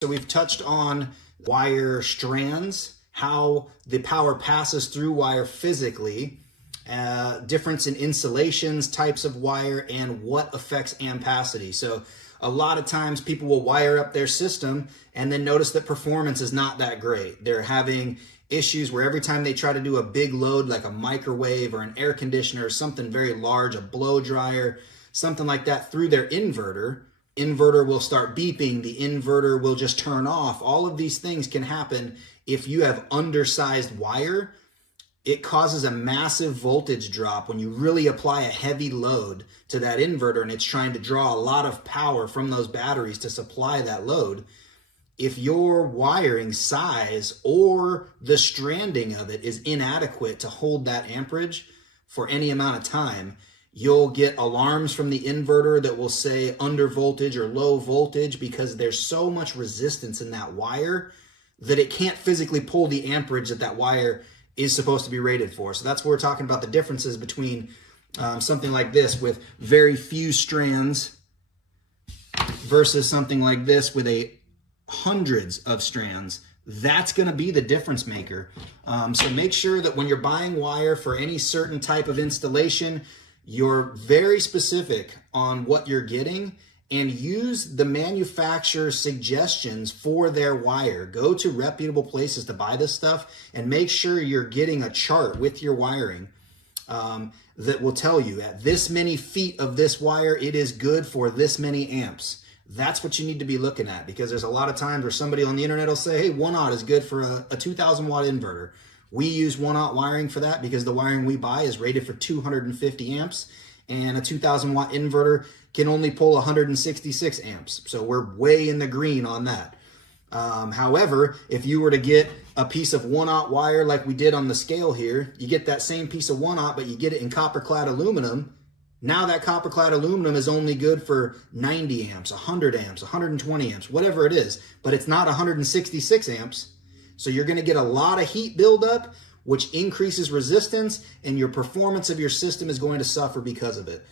So we've touched on wire strands, how the power passes through wire physically, difference in insulations, types of wire, and what affects ampacity. So a lot of times people will wire up their system and then notice that performance is not that great. They're having issues where every time they try to do a big load like a microwave or an air conditioner or something very large, a blow dryer, something like that through their inverter will start beeping, the inverter will just turn off. All of these things can happen if you have undersized wire. It causes a massive voltage drop when you really apply a heavy load to that inverter and it's trying to draw a lot of power from those batteries to supply that load. If your wiring size or the stranding of it is inadequate to hold that amperage for any amount of time, you'll get alarms from the inverter that will say under voltage or low voltage because there's so much resistance in that wire that it can't physically pull the amperage that wire is supposed to be rated for. So that's where we're talking about the differences between something like this with very few strands versus something like this with hundreds of strands. That's going to be the difference maker. So make sure that when you're buying wire for any certain type of installation, you're very specific on what you're getting and use the manufacturer's suggestions for their wire. Go to reputable places to buy this stuff and make sure you're getting a chart with your wiring that will tell you at this many feet of this wire, it is good for this many amps. That's what you need to be looking at, because there's a lot of times where somebody on the internet will say, hey, 1-aught is good for a 2,000 watt inverter. We use 1-aught wiring for that because the wiring we buy is rated for 250 amps and a 2,000 watt inverter can only pull 166 amps. So we're way in the green on that. However, if you were to get a piece of 1-aught wire like we did on the scale here, you get that same piece of 1-aught, but you get it in copper clad aluminum. Now that copper clad aluminum is only good for 90 amps, 100 amps, 120 amps, whatever it is, but it's not 166 amps. So you're going to get a lot of heat buildup, which increases resistance, and your performance of your system is going to suffer because of it.